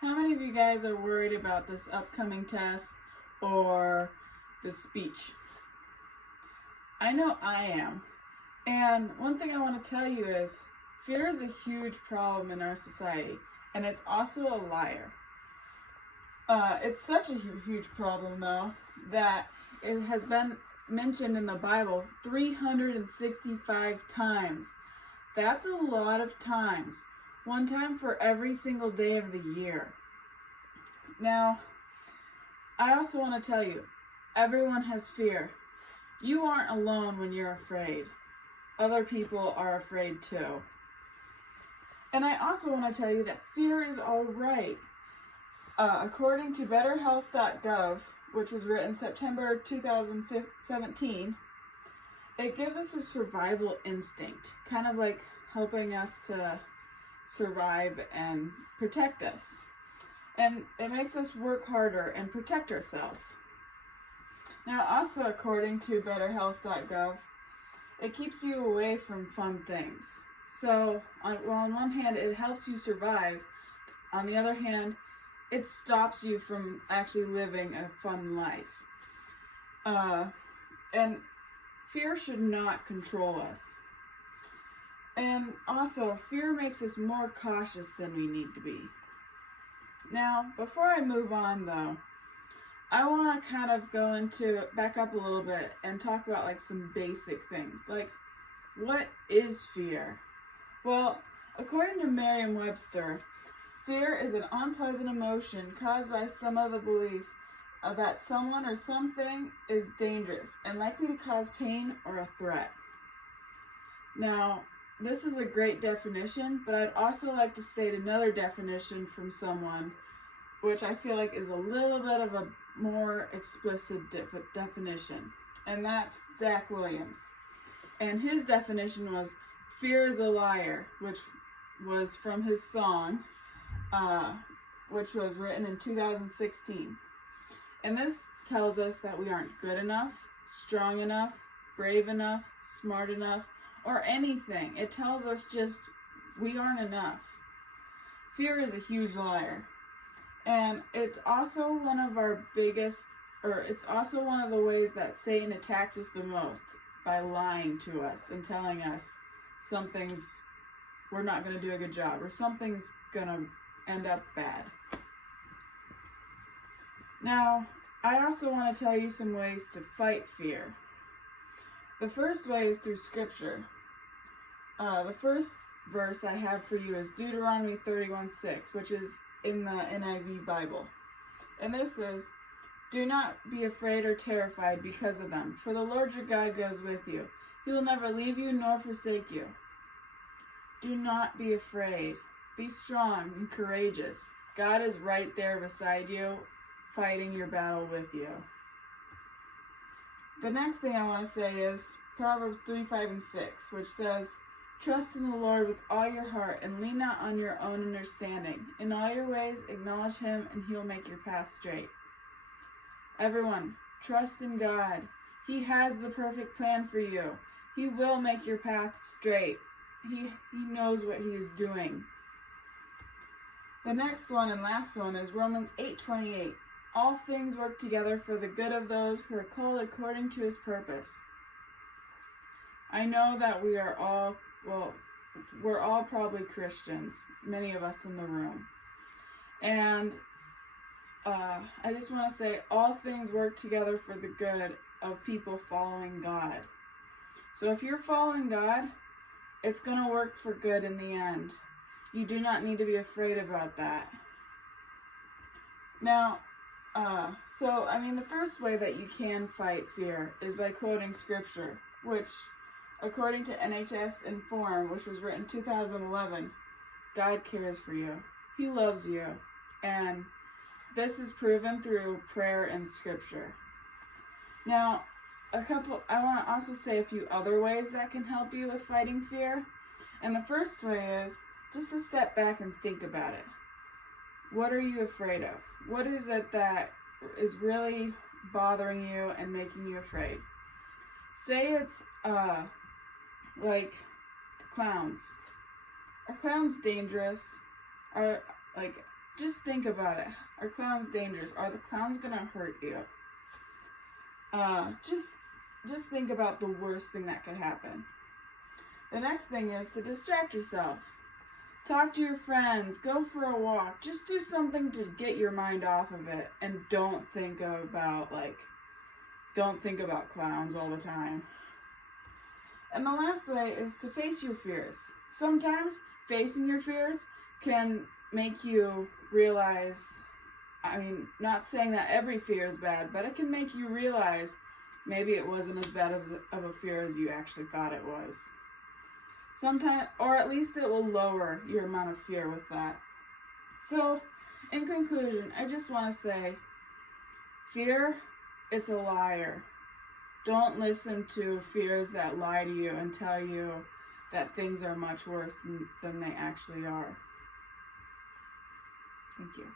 How many of you guys are worried about this upcoming test or the speech? I know I am. And one thing I want to tell you is fear is a huge problem in our society, and it's also a liar. It's such a huge problem, though, that it has been mentioned in the Bible 365 times. That's a lot of times. One time for every single day of the year. Now, I also want to tell you, everyone has fear. You aren't alone when you're afraid. Other people are afraid too. And I also want to tell you that fear is all right. According to betterhealth.gov, which was written September 2017, it gives us a survival instinct, kind of like helping us to survive and protect us. And it makes us work harder and protect ourselves. Now, also according to betterhealth.gov, it keeps you away from fun things. So, on one hand, it helps you survive. On the other hand, it stops you from actually living a fun life. And fear should not control us. And also, fear makes us more cautious than we need to be. Now, before I move on though, I want to kind of back up a little bit and talk about like some basic things. Like, what is fear? Well, according to Merriam-Webster, fear is an unpleasant emotion caused by some of the belief that someone or something is dangerous and likely to cause pain or a threat. Now, this is a great definition, but I'd also like to state another definition from someone, which I feel like is a little bit of a more explicit definition, and that's Zach Williams. And his definition was, fear is a liar, which was from his song, which was written in 2016. And this tells us that we aren't good enough, strong enough, brave enough, smart enough, or anything. It tells us just we aren't enough. Fear is a huge liar. And it's also one of it's also one of the ways that Satan attacks us the most, by lying to us and telling us we're not going to do a good job, or something's going to end up bad. Now, I also want to tell you some ways to fight fear. The first way is through Scripture. The first verse I have for you is Deuteronomy 31:6, which is in the NIV Bible. And this says, "Do not be afraid or terrified because of them, for the Lord your God goes with you. He will never leave you nor forsake you." Do not be afraid. Be strong and courageous. God is right there beside you, fighting your battle with you. The next thing I want to say is Proverbs 3:5-6, which says, "Trust in the Lord with all your heart and lean not on your own understanding. In all your ways acknowledge Him and He'll make your path straight." Everyone, trust in God. He has the perfect plan for you. He will make your path straight. He knows what He is doing. The next one and last one is Romans 8:28. "All things work together for the good of those who are called according to His purpose." I know that we're all probably Christians, many of us in the room. And I just want to say, all things work together for the good of people following God. So if you're following God, it's going to work for good in the end. You do not need to be afraid about that. Now, the first way that you can fight fear is by quoting Scripture, which, according to NHS Inform, which was written 2011, God cares for you. He loves you. And this is proven through prayer and Scripture. Now, I want to also say a few other ways that can help you with fighting fear. And the first way is just to step back and think about it. What are you afraid of? What is it that is really bothering you and making you afraid? Say it's like clowns. Are clowns dangerous? Are just think about it. Are clowns dangerous? Are the clowns gonna hurt you? Just think about the worst thing that could happen. The next thing is to distract yourself. Talk to your friends, go for a walk, just do something to get your mind off of it, and don't think about clowns all the time. And the last way is to face your fears. Sometimes facing your fears can make you realize, not saying that every fear is bad, but it can make you realize maybe it wasn't as bad of a fear as you actually thought it was. Sometimes, or at least it will lower your amount of fear with that. So, in conclusion, I just want to say, fear, it's a liar. Don't listen to fears that lie to you and tell you that things are much worse than they actually are. Thank you.